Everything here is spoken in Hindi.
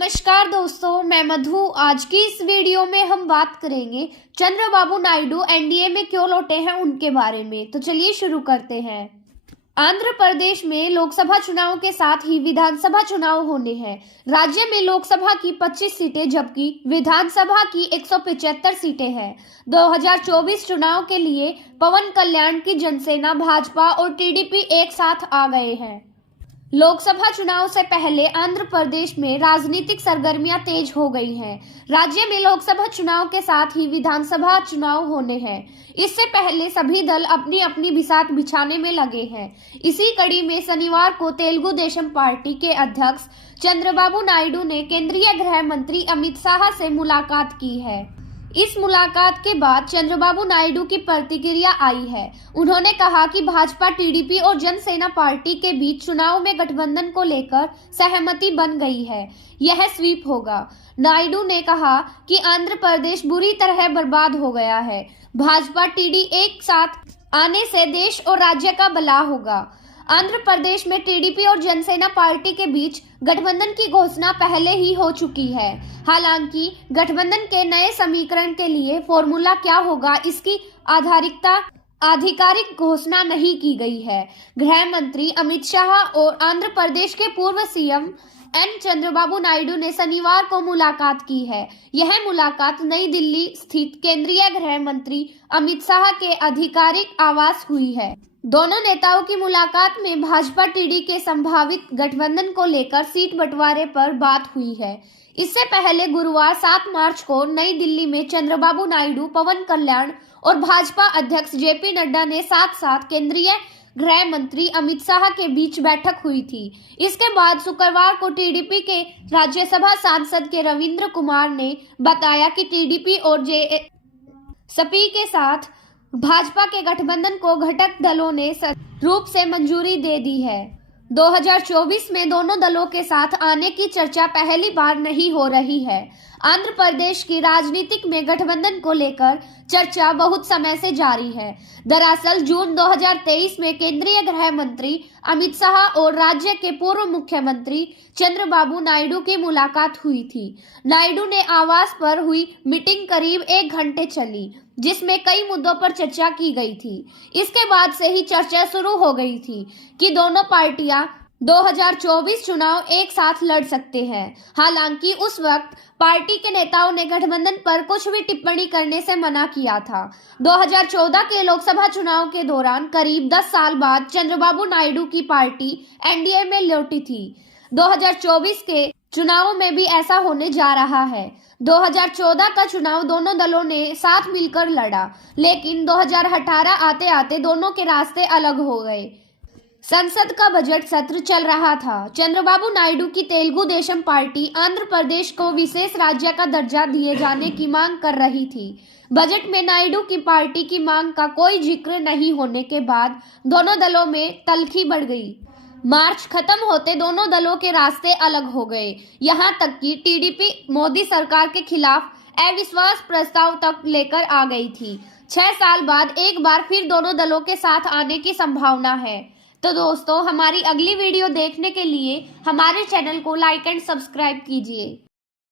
नमस्कार दोस्तों, मैं मधु। आज की इस वीडियो में हम बात करेंगे चंद्रबाबू नायडू एनडीए में क्यों लौटे हैं उनके बारे में। तो चलिए शुरू करते हैं। आंध्र प्रदेश में लोकसभा चुनाव के साथ ही विधानसभा चुनाव होने हैं। राज्य में लोकसभा की 25 सीटें जबकि विधानसभा की 175 सीटें हैं। 2024 चुनाव के लिए पवन कल्याण की जनसेना, भाजपा और टीडीपी एक साथ आ गए हैं। लोकसभा चुनाव से पहले आंध्र प्रदेश में राजनीतिक सरगर्मियां तेज हो गई हैं। राज्य में लोकसभा चुनाव के साथ ही विधानसभा चुनाव होने हैं। इससे पहले सभी दल अपनी अपनी बिसात बिछाने में लगे हैं। इसी कड़ी में शनिवार को तेलुगु देशम पार्टी के अध्यक्ष चंद्रबाबू नायडू ने केंद्रीय गृह मंत्री अमित शाह से मुलाकात की है। इस मुलाकात के बाद चंद्रबाबू नायडू की प्रतिक्रिया आई है। उन्होंने कहा कि भाजपा, टीडीपी और जनसेना पार्टी के बीच चुनाव में गठबंधन को लेकर सहमति बन गई है। यह स्वीप होगा। नायडू ने कहा कि आंध्र प्रदेश बुरी तरह बर्बाद हो गया है। भाजपा टीडी एक साथ आने से देश और राज्य का भला होगा। आंध्र प्रदेश में टीडीपी और जनसेना पार्टी के बीच गठबंधन की घोषणा पहले ही हो चुकी है। हालांकि गठबंधन के नए समीकरण के लिए फॉर्मूला क्या होगा, इसकी आधिकारिक घोषणा नहीं की गई है। गृह मंत्री अमित शाह और आंध्र प्रदेश के पूर्व सीएम एन चंद्रबाबू नायडू ने शनिवार को मुलाकात की है। यह मुलाकात नई दिल्ली स्थित केंद्रीय गृह मंत्री अमित शाह के आधिकारिक आवास हुई है। दोनों नेताओं की मुलाकात में भाजपा टीडी के संभावित गठबंधन को लेकर सीट बंटवारे पर बात हुई है। इससे पहले गुरुवार 7 मार्च को नई दिल्ली में चंद्रबाबू नायडू, पवन कल्याण और भाजपा अध्यक्ष जेपी नड्डा ने साथ साथ केंद्रीय गृह मंत्री अमित शाह के बीच बैठक हुई थी। इसके बाद शुक्रवार को टीडीपी के राज्यसभा सांसद के रविंद्र कुमार ने बताया कि टीडीपी और जेएसपी के साथ भाजपा के गठबंधन को घटक दलों ने रूप से मंजूरी दे दी है। 2024 में दोनों दलों के साथ आने की चर्चा पहली बार नहीं हो रही है। आंध्र प्रदेश की राजनीतिक में गठबंधन को लेकर चर्चा बहुत समय से जारी है। दरअसल जून 2023 में केंद्रीय गृह मंत्री अमित शाह और राज्य के पूर्व मुख्यमंत्री चंद्रबाबू नायडू की मुलाकात हुई थी। नायडू ने आवास पर हुई मीटिंग करीब 1 घंटे चली, जिसमें कई मुद्दों पर चर्चा की गई थी। इसके बाद से ही चर्चा शुरू हो गई थी कि दोनों पार्टियां 2024 चुनाव एक साथ लड़ सकते हैं। हालांकि उस वक्त पार्टी के नेताओं ने गठबंधन पर कुछ भी टिप्पणी करने से मना किया था। 2014 के लोकसभा चुनाव के दौरान करीब 10 साल बाद चंद्रबाबू नायडू की पार्टी एनडीए में लौटी थी। 2024 के चुनाव में भी ऐसा होने जा रहा है। 2014 का चुनाव दोनों दलों ने साथ मिलकर लड़ा, लेकिन 2018 आते आते दोनों के रास्ते अलग हो गए। संसद का बजट सत्र चल रहा था। चंद्रबाबू नायडू की तेलुगु देशम पार्टी आंध्र प्रदेश को विशेष राज्य का दर्जा दिए जाने की मांग कर रही थी। बजट में नायडू की पार्टी की मांग का कोई जिक्र नहीं होने के बाद दोनों दलों में तल्खी बढ़ गई। मार्च खत्म होते दोनों दलों के रास्ते अलग हो गए। यहां तक कि टीडीपी मोदी सरकार के खिलाफ अविश्वास प्रस्ताव तक लेकर आ गई थी। 6 साल बाद एक बार फिर दोनों दलों के साथ आने की संभावना है। तो दोस्तों, हमारी अगली वीडियो देखने के लिए हमारे चैनल को लाइक एंड सब्सक्राइब कीजिए।